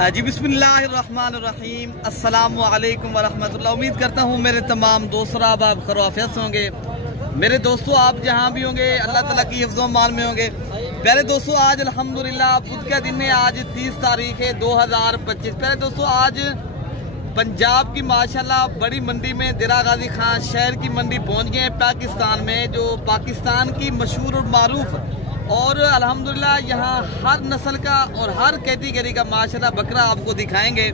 जी बिस्मिल्लाहिर्रहमानिर्रहीम, अस्सलामु अलैकुम वरहमतुल्लाह। उम्मीद करता हूँ मेरे तमाम दोस्तों आप खैरियत से होंगे। मेरे दोस्तों आप जहाँ भी होंगे अल्लाह ताला की हिफ्ज़ व अमान में होंगे। प्यारे दोस्तों आज अल्हम्दुलिल्लाह बुध का दिन है, आज 30 तारीख है 2025। प्यारे दोस्तों आज पंजाब की माशाल्लाह बड़ी मंडी में दिरा गाजी खान शहर की मंडी पहुँच गए हैं पाकिस्तान में, जो पाकिस्तान की मशहूर और मारूफ और अल्हम्दुलिल्लाह यहाँ हर नस्ल का और हर कैटेगरी का माशाल्लाह बकरा आपको दिखाएंगे।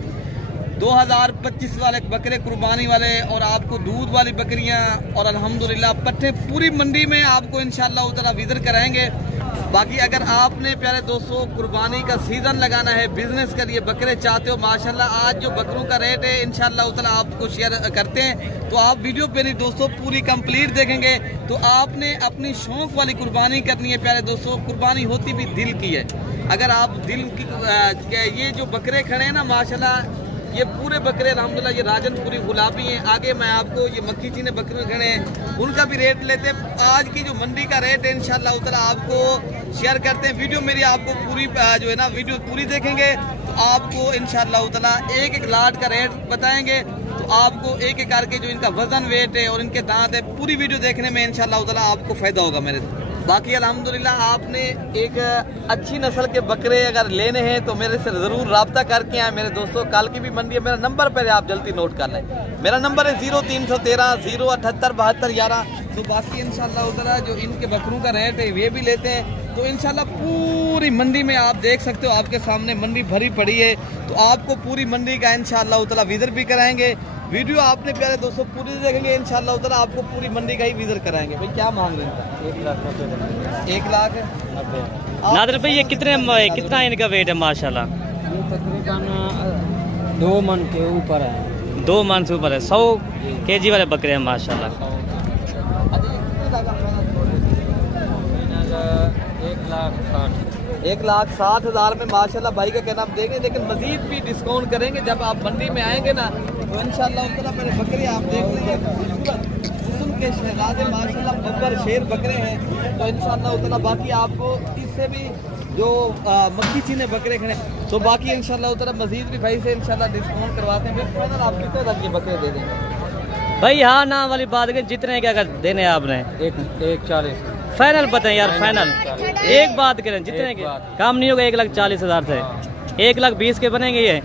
2025 वाले बकरे कुर्बानी वाले और आपको दूध वाली बकरियाँ और अल्हम्दुलिल्लाह पट्टे पूरी मंडी में आपको इंशाअल्लाह ताला विजिट कराएंगे। बाकी अगर आपने प्यारे दोस्तों कुर्बानी का सीजन लगाना है, बिजनेस के लिए बकरे चाहते हो, माशाल्लाह आज जो बकरों का रेट है इंशाअल्लाह ताला आपको शेयर करते हैं, तो आप वीडियो मेरी दोस्तों पूरी कंप्लीट देखेंगे। तो आपने अपनी शौक वाली कुर्बानी करनी है प्यारे दोस्तों। कुर्बानी होती भी दिल की है। अगर आप दिल की ये जो बकरे खड़े हैं ना माशाल्लाह, ये पूरे बकरे अल्हम्दुलिल्लाह ये राजनपुरी गुलाबी हैं। आगे मैं आपको ये मक्खी चीने बकरे खड़े हैं उनका भी रेट लेते हैं। आज की जो मंडी का रेट है इंशाअल्लाह ताला आपको शेयर करते हैं। वीडियो मेरी आपको पूरी जो है ना वीडियो पूरी देखेंगे तो आपको इंशाअल्लाह ताला एक एक लाट का रेट बताएंगे। तो आपको एक एक करके जो इनका वजन वेट है और इनके दांत है पूरी वीडियो देखने में इंशाअल्लाह ताला आपको फायदा होगा मेरे। बाकी अल्हम्दुलिल्लाह आपने एक अच्छी नस्ल के बकरे अगर लेने हैं तो मेरे से ज़रूर रब्ता करके आए मेरे दोस्तों। कल की भी मंडी है, मेरा नंबर पहले आप जल्दी नोट कर लें। मेरा नंबर है 0313 078 72 11। तो बाकी इंशाअल्लाह ताला जो इनके बकरों का रेट है वे भी लेते हैं। तो इंशाअल्लाह पूरी मंडी में आप देख सकते हो, आपके सामने मंडी भरी पड़ी है। तो आपको पूरी मंडी का इंशाअल्लाह ताला विजिट भी कराएंगे। वीडियो आपने प्यारे दोस्तों पूरी देखेंगे इंशाअल्लाह ताला आपको पूरी मंडी का ही विजिट कराएंगे। भाई क्या मांग रहे हैं? 1,90,000 नादिर भाई ये कितना इनका वेट है माशाल्लाह? तकरीबन 2 मन के ऊपर है। 2 मन से ऊपर है। 100 kg वाले बकरे हैं माशाल्लाह। 1,60,000 में माशाल्लाह भाई का कहना आप देंगे, लेकिन मजीद भी डिस्काउंट करेंगे जब आप मंडी में आएंगे ना। तो इंशाअल्लाह ताला मेरे बकरे आप देख लेंगे के शहजादे माशाल्लाह बब्बर शेर बकरे हैं। तो इंशाअल्लाह ताला बाकी आपको इससे भी जो मक्खी चीने बकरे खड़े, तो बाकी इंशाअल्लाह ताला मजीद भी भाई से इंशाअल्लाह डिस्काउंट करवाते हैं। फाइनल आप कितने तक ये बकरे दे देंगे भाई? हाँ ना वाली बात है, जितने क्या देने आपने? 1,40,000 फाइनल बताएं यार, फाइनल एक बात करें, जितने के काम नहीं होगा 1,40,000 से 1,20,000 के बनेंगे ये।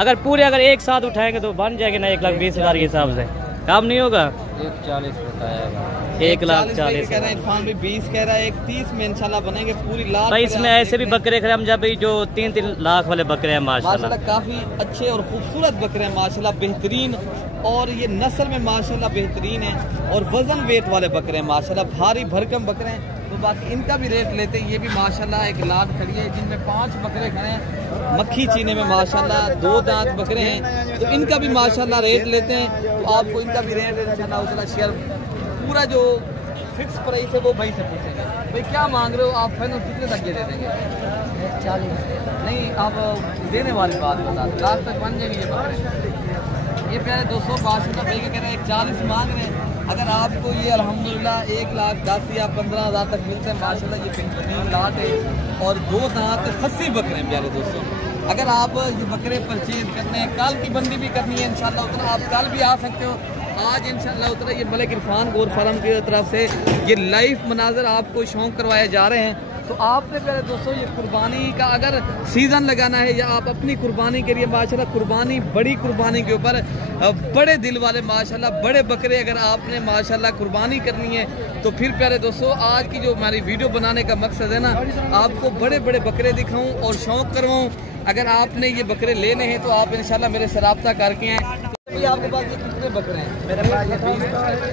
अगर पूरे अगर एक साथ उठाएंगे तो बन जाएंगे ना 1,20,000 के हिसाब से, काम नहीं होगा। 1,40,000 बताया, 1,40,000 कह रहे हैं। इरफान भी 20 कह रहा है, 1,30 में इंशाल्लाह बनेंगे पूरी लाख। भाई इसमें ऐसे भी बकरे खड़े हम जब जो 3-3 लाख वाले बकरे हैं माशाल्लाह। काफी अच्छे और खूबसूरत बकरे हैं माशाल्लाह, बेहतरीन और ये नस्ल में माशाल्लाह बेहतरीन है और वजन वेट वाले बकरे हैं माशाल्लाह, भारी भरकम बकरे हैं। तो बाकी इनका भी रेट लेते हैं। ये भी माशाल्लाह एक लाट खड़ी है जिनमें 5 बकरे खड़े हैं मक्खी चीने में माशाल्लाह, 2 दांत बकरे हैं। तो इनका भी माशाल्लाह रेट लेते हैं। तो आपको इनका भी रेट इंशाअल्लाह शेयर पूरा जो फिक्स प्राइस है वो भाई से पूछेंगे। भाई क्या मांग रहे हो आप? फाइनल कितने तक ये दे देंगे? 40 नहीं, आप देने वाली बात बता, लाख तक बन जाएंगे ये बकरे। ये प्यारे दोस्तों माशाल्लाह भाई कह रहे हैं 1,40 मांग रहे हैं। अगर आपको ये अल्हम्दुलिल्लाह 1,10,000 या 15,000 तक मिलते हैं माशाल्लाह, ये बेहतरीन लाट है और 2 दांत खस्सी बकरे हैं प्यारे दोस्तों। अगर आप ये बकरे परचेज करने हैं, कल की बंदी भी करनी है इंशाअल्लाह ताला, आप कल भी आ सकते हो। आज इंशाअल्लाह ताला ये मलिक इरफान गोर फार्म की तरफ से ये लाइव मनाजर आपको शौक करवाए जा रहे हैं। तो आपने प्यारे दोस्तों ये कुर्बानी का अगर सीज़न लगाना है या आप अपनी कुर्बानी के लिए माशाल्लाह कुर्बानी बड़ी कुर्बानी के ऊपर बड़े दिल वाले माशाल्लाह बड़े बकरे अगर आपने माशाल्लाह कुर्बानी करनी है तो फिर प्यारे दोस्तों आज की जो हमारी वीडियो बनाने का मकसद है ना, आपको बड़े बड़े बकरे दिखाऊं और शौक करवाऊं। अगर आपने ये बकरे लेने हैं तो आप इंशाल्लाह मेरे से रब्ता करके आएँ। तो आपके पास ये कितने बकरे हैं? मेरे पास ये 20।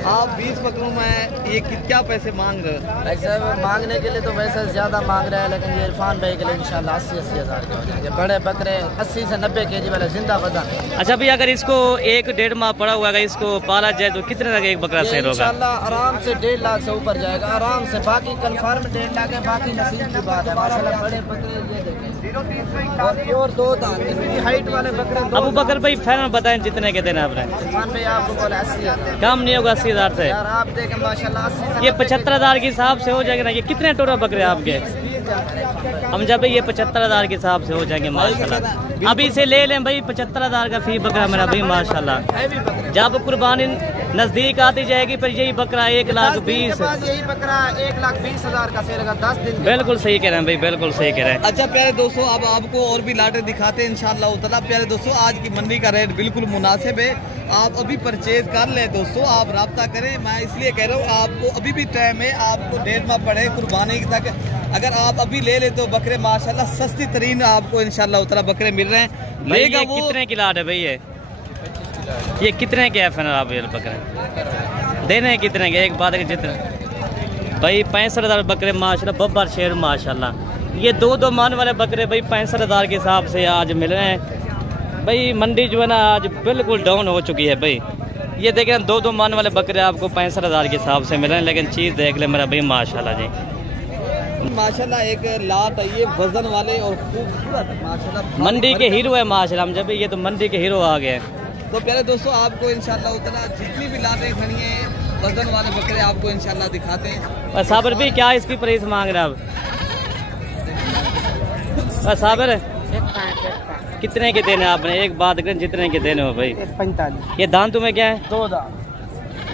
आप 20 बकरों में ये क्या पैसे मांग रहे हो? ऐसा मांगने के लिए तो वैसे ज़्यादा मांग रहे हैं, लेकिन ये इरफान भाई के लिए इंशाल्लाह 80,000 के हो जाएंगे। बड़े बकरे 80 से 90 kg वाले जिंदा वजन। अच्छा भैया अगर इसको 1-1.5 माह पड़ा हुआ अगर इसको पाला जाए तो कितने तक एक बकरा सेल होगा? इंशाल्लाह आराम से 1.5 लाख से ऊपर जाएगा आराम से। बाकी कन्फर्म 1.5 लाख है, बाकी नसीब की बात है माशाल्लाह। बड़े बकरे ये देखें और 2 दांत इतनी हाइट वाले बकरे। अबू बकर भाई फाइनल बताएं जितने के देना आपने? इरफान भाई आपको बोला 80,000, काम नहीं होगा 80,000 से यार। आप देखें माशाल्लाह 80 से ये 75,000 के हिसाब से हो जाएगा ना। ये कितने टोटल बकरे आपके? हम जब ये 75,000 के हिसाब से हो जाएंगे माशाल्लाह। अभी से ले लें भाई 75,000 का फी बकरा मेरा भाई माशाल्लाह। जब कुर्बानी नजदीक आती जाएगी पर यही बकरा 1,20,000 यही बकरा 1,20,000 का सेल 10 दिन। बिल्कुल सही कह रहे हैं भाई, बिल्कुल सही कह रहे हैं। अच्छा प्यारे दोस्तों, अब आपको और भी लाटे दिखाते हैं इंशाअल्लाह ताला। प्यारे दोस्तों, आज की मंडी का रेट बिल्कुल मुनासिब है, आप अभी परचेज कर लें दोस्तों, आप रब्ता करें। मैं इसलिए कह रहा हूँ आपको अभी भी टाइम है, आपको डेट में पड़े कुर्बानी तक। अगर आप अभी ले ले तो बकरे माशाल्लाह सस्ती तरीन आपको इंशाअल्लाह ताला बकरे मिल रहे हैं। लेगा वो कितने की लाट है भाई? ये कितने के है फाइनल आप ये बकरे देने कितने के? एक बात है जितने भाई 65,000 बकरे माशाल्लाह, बब्बर शेर माशाल्लाह। ये 2 मान वाले बकरे भाई 65,000 के हिसाब से आज मिल रहे हैं भाई। मंडी जो है ना आज बिल्कुल डाउन हो चुकी है भाई। ये देखें 2 मान वाले बकरे आपको 65,000 के हिसाब से मिल रहे हैं, लेकिन चीज़ देख ले मेरा भाई माशाल्लाह जी माशाल्लाह। एक लाट है ये वजन वाले और खूबसूरत माशाल्लाह, मंडी के हीरो है माशाल्लाह। हम जब ये तो मंडी के हीरो आ गए। तो प्यारे दोस्तों, आपको इंशाल्लाह ताला जितनी भी लाटें खड़ी हैं वजन वाले बकरे आपको इंशाल्लाह दिखाते हैं। और साबर भी क्या इसकी प्राइस मांग रहे हैं अब? साबर कितने के देने आपने? एक बात करें जितने के देने हो भाई। 45। ये दांत तुम्हें क्या है?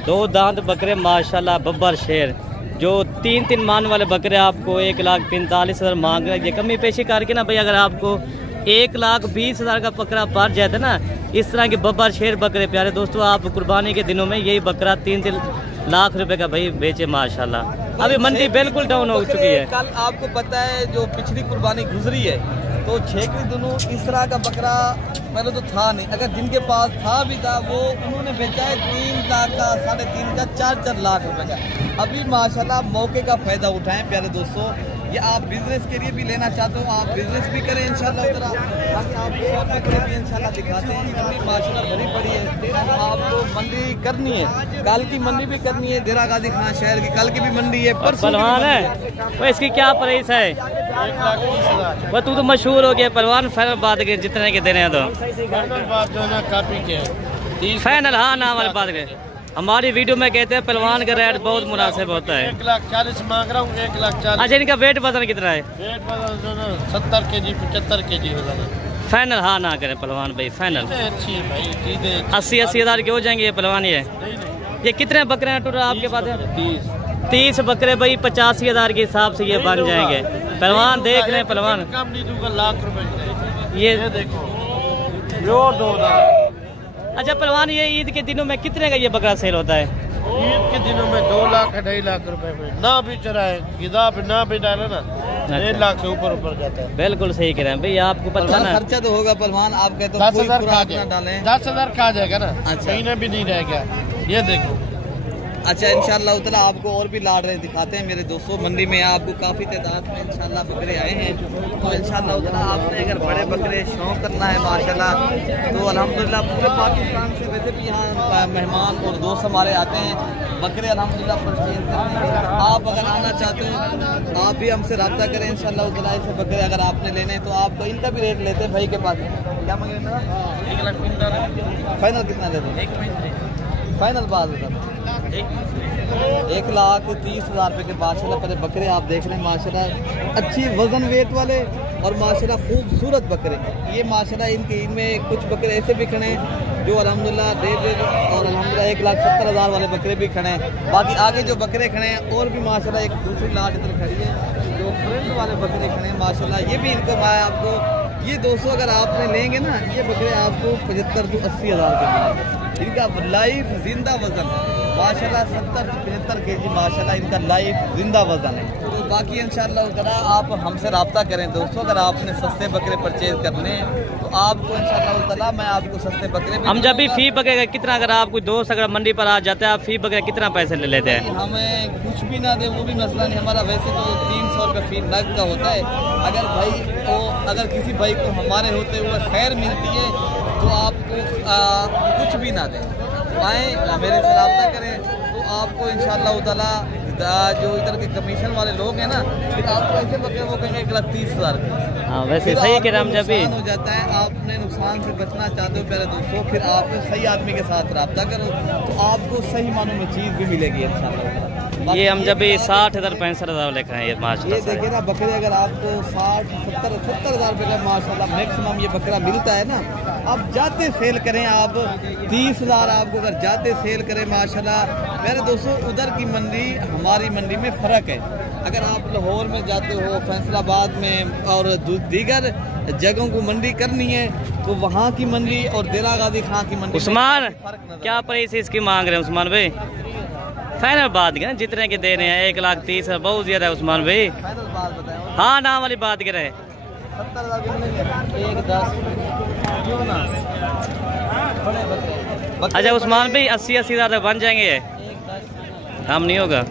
2 दांत बकरे माशाल्लाह, बब्बर शेर। जो 3 मान वाले बकरे आपको 1,45,000 मांग रहे हैं। ये कमी पेशी करके ना भाई, अगर आपको 1,20,000 का बकरा पड़ जाता ना, इस तरह के बब्बर शेर बकरे प्यारे दोस्तों, आप कुर्बानी के दिनों में यही बकरा 3 लाख रुपए का भाई बेचे माशाल्लाह। अभी मंडी बिल्कुल डाउन हो चुकी है। कल आपको पता है जो पिछली कुर्बानी गुजरी है तो 6 दिनों इस तरह का बकरा पहले तो था नहीं। अगर जिनके पास था भी था वो उन्होंने बेचा है 3 लाख का, 3.5 का, 4 लाख रुपए का। अभी माशाल्लाह मौके का फायदा उठाएं प्यारे दोस्तों। ये आप बिजनेस के लिए भी लेना चाहते हो, आप बिजनेस भी करें इंशाल्लाह ताला। बाकी आपको और बकरे भी इंशाल्लाह दिखाते हैं। मंडी माशाल्लाह भरी पड़ी है, आपको मंडी करनी है। कल की मंडी भी करनी है, देरा गाजी खान शहर की कल की भी मंडी है, परसों पहलवान है वो इसकी क्या प्राइस है? 1,20,000। वो तू तो मशहूर हो गया पहलवान। फाइनल बात के जितने के देने हैं तो फाइनल बात जो है ना कापी के फाइनल, हाँ नाम वाली बात के। हमारी वीडियो में कहते हैं पहलवान का रेट बहुत मुनासिब होता है। 1,40,000 मांग रहा हूँ। 1,40,000। अच्छा, इनका वेट वजन कितना है? वेट वजन जो ना 70 kg 75 kg वजन है। फाइनल हाँ ना करें पहलवान भाई, फाइनल अच्छी है भाई, चीजें 80,000 के हो जाएंगे ये पहलवान। ये कितने बकरे हैं टोटल आपके पास है? 30 बकरे भाई 85,000 के हिसाब से ये बन जाएंगे। पहलवान देख रहे हैं पहलवान, कम नहीं दूंगा, लाख रुपए ये देखो और 2 लाख। अच्छा पहलवान, ये ईद के दिनों में कितने का ये बकरा सेल होता है? ईद के दिनों में 2 लाख 2.5 लाख रुपए में ना भी चराए, गिदा पे ना भी डाले ना 1.5 लाख से ऊपर जाता है। बिल्कुल सही कह रहे हैं भाई, आपको पता ना खर्चा तो होगा पहलवान। आप कहते 10,000 खा जाए, डालें 10,000 खा जाएगा ना। अच्छा। महीना भी नहीं रहेगा। ये देखो। अच्छा इंशाल्लाह ताला आपको और भी लाट रहे दिखाते हैं मेरे दोस्तों। मंडी में आपको काफ़ी तादाद में इंशाल्लाह बकरे आए हैं, तो इंशाल्लाह ताला आपने अगर बड़े बकरे शौक करना है माशाल्लाह तो अल्हम्दुलिल्लाह पूरे पाकिस्तान से वैसे भी यहाँ मेहमान और दोस्त हमारे आते हैं बकरे अल्हम्दुलिल्लाह परचेज करते हैं। आप अगर आना चाहते हो आप भी हमसे रब्ता करें इंशाल्लाह ताला। ऐसे बकरे अगर आपने लेने तो आप इनका भी रेट लेते हैं भाई के पास। क्या मांगे? 1,15,000। फाइनल कितना लेते हैं? फाइनल बात बता 1,30,000 रुपये के माशाल्लाह पहले बकरे आप देख रहे हैं माशाल्लाह, अच्छी वजन वेट वाले और माशाल्लाह खूबसूरत बकरे। ये माशाल्लाह इनमें कुछ बकरे ऐसे भी खड़े हैं जो अल्हम्दुलिल्लाह 1.5 और अल्हम्दुलिल्लाह 1,70,000 वाले बकरे भी खड़े हैं। बाकी आगे जो बकरे खड़े हैं और भी माशाल्लाह एक दूसरी लाट इधर खड़ी है जो प्रिंट वाले बकरे खड़े हैं माशाल्लाह। ये भी इनको मैं आपको ये 200 अगर आपने लेंगे ना ये बकरे आपको 75 से 80,000 के मिलेंगे। इनका लाइफ जिंदा वजन माशाल्लाह 70 से 75 kg माशाल्लाह इनका लाइफ जिंदा वजन है। तो बाकी इंशाल्लाह ताला आप हमसे रब्ता करें दोस्तों। अगर आपने सस्ते बकरे परचेज करने हैं तो आपको इंशाल्लाह ताला मैं आपको सस्ते बकरे हम जब भी फी बकरे का कितना, अगर आप कोई दोस्त अगर मंडी पर आ जाते हैं आप फी बकरे कितना पैसे ले लेते हैं? हमें कुछ भी ना दे वो भी मसला नहीं हमारा। वैसे तो 300 रुपये फी नग का होता है। अगर किसी भाई को हमारे होते हुए खैर मिलती है तो आपको कुछ भी ना दें, आएँ मेरे से रब्ता करें तो आपको इंशाल्लाह ताला जो इधर के कमीशन वाले लोग हैं ना फिर आपको ऐसे बकरे वो कहेंगे 1,30,000 के। हाँ वैसे सही कह रहे हम जब भी हो जाता है। आपने नुकसान से बचना चाहते हो प्यारे दोस्तों, फिर आप सही आदमी के साथ रब्ता करो तो आपको सही मानों में चीज़ भी मिलेगी इंशाल्लाह। ये हम जब भी 60,000 65,000 लिख रहे हैं ये माशाल्लाह। ये देखिए ना बकरे अगर आपको 60-70 हज़ार रुपये का माशाल्लाह मैक्सिमम ये बकरा मिलता है ना, आप जाते सेल करें, आप 30,000 आपको अगर जाते सेल करें माशाल्लाह। मेरे दोस्तों उधर की मंडी हमारी मंडी में फ़र्क है। अगर आप लाहौर में जाते हो, फैसलाबाद में और दीगर जगहों को मंडी करनी है तो वहाँ की मंडी और देरा गाजी खां की मंडी। उस्मान क्या प्राइस इसकी मांग रहे हैं उस्मान भाई? फाइनल बात करें, जितने के दे रहे हैं 1,30,000 है, बहुत ज्यादा है उस्मान भाई। फाइनल बात बताएं। हाँ नाम वाली बात करें। 70,000 अच्छा उस्मान भाई 80,000 तक बन जाएंगे, काम नहीं होगा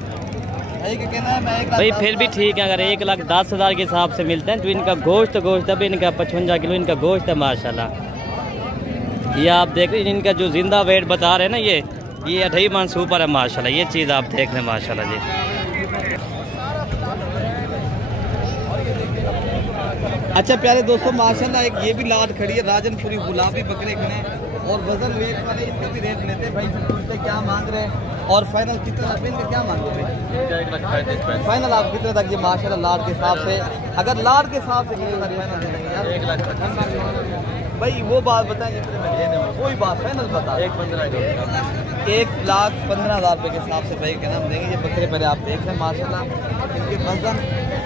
भाई। फिर भी ठीक है, अगर 1,10,000 के हिसाब से मिलते हैं तो इनका गोश्त अभी इनका 55 किलो इनका गोश्त है माशाल्लाह। ये आप देख रहे हैं इनका जो जिंदा वेट बता रहे हैं ना, ये 2.5 मन सुपर है माशाल्लाह। ये चीज़ आप देख रहे हैं माशाल्लाह जी। अच्छा प्यारे दोस्तों माशाल्लाह एक ये भी लाट खड़ी है, राजनपुरी गुलाबी बकरे खड़े हैं और वजन वेट वाले इनके भी रेट लेते हैं भाई। पूछते क्या मांग रहे हैं और फाइनल कितना तक इनका क्या मांग रहे हैं? फाइनल आप कितने तक ये माशाल्लाह लाट के हिसाब से, अगर लाट के हिसाब से कितने तक फाइनल दे देंगे यार? 1,00,000 भाई वो बात बताएं जितने में लेने हो, कोई बात फाइनल बता। 1,15,000 रुपये के हिसाब से भाई क्या नाम देंगे। ये बकरे पहले आप देख रहे हैं माशाल्लाह इनके वजन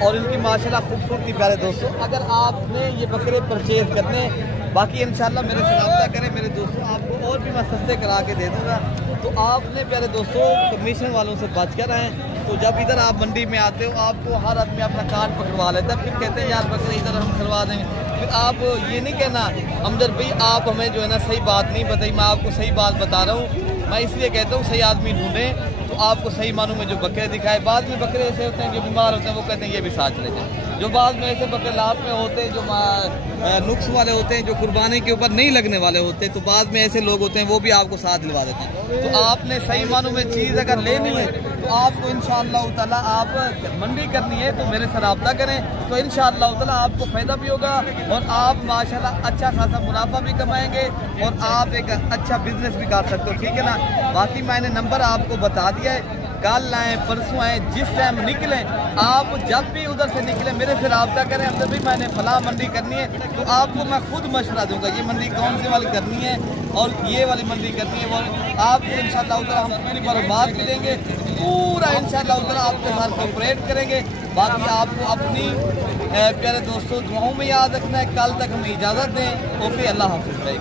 और इनकी माशाल्लाह खूबसूरती। प्यारे दोस्तों अगर आपने ये बकरे परचेज करने, बाकी इंशाल्लाह मेरे से रब्ता करें मेरे दोस्तों, आपको और भी मैं सस्ते करा के दे दूँगा। तो आपने प्यारे दोस्तों कमीशन वालों से बच कर रहें। तो जब इधर आप मंडी में आते हो आपको हर आदमी अपना कार्ड पकड़वा लेता है, फिर कहते हैं यार बकरे इधर हम करवा देंगे। फिर आप ये नहीं कहना अमजद भाई आप हमें जो है ना सही बात नहीं बताई, मैं आपको सही बात बता रहा हूँ। मैं इसलिए कहता हूँ सही आदमी ढूंढें तो आपको सही मानों में जो बकरे दिखाए। बाद में बकरे ऐसे होते हैं जो बीमार होते हैं, वो कहते हैं ये भी साथ चले जाए। जो बाद में ऐसे बकरे लाभ में होते हैं, जो नुक्स वाले होते हैं, जो कुर्बानी के ऊपर नहीं लगने वाले होते हैं, तो बाद में ऐसे लोग होते हैं वो भी आपको साथ दिलवा देते हैं। तो आपने सही मानों में चीज़ अगर लेनी है तो आपको इंशाअल्लाह ताला आप मंडी करनी है तो मेरे से रब्ता करें, तो इंशाअल्लाह ताला आपको फ़ायदा भी होगा और आप माशाल्लाह अच्छा खासा मुनाफा भी कमाएंगे और आप एक अच्छा बिजनेस भी कर सकते हो, ठीक है ना। बाकी मैंने नंबर आपको बता दिया है, कल आएँ परसों आएँ जिस टाइम निकलें, आप जब भी उधर से निकलें मेरे से रब्ता करें। अब भी मैंने फलां मंडी करनी है तो आपको मैं खुद मशवरा दूंगा ये मंडी कौन सी वाली करनी है और ये वाली मंडी करनी है। वो आपको इंशाअल्लाह ताला हम पूरी मालूमात भी देंगे, पूरा इंशाअल्लाह ताला आपके साथ कोऑपरेट करेंगे। बाकी आपको अपनी प्यारे दोस्तों दुआओं में याद रखना है। कल तक हमें इजाज़त दें। ओके, अल्लाह हाफ़िज़ भाई।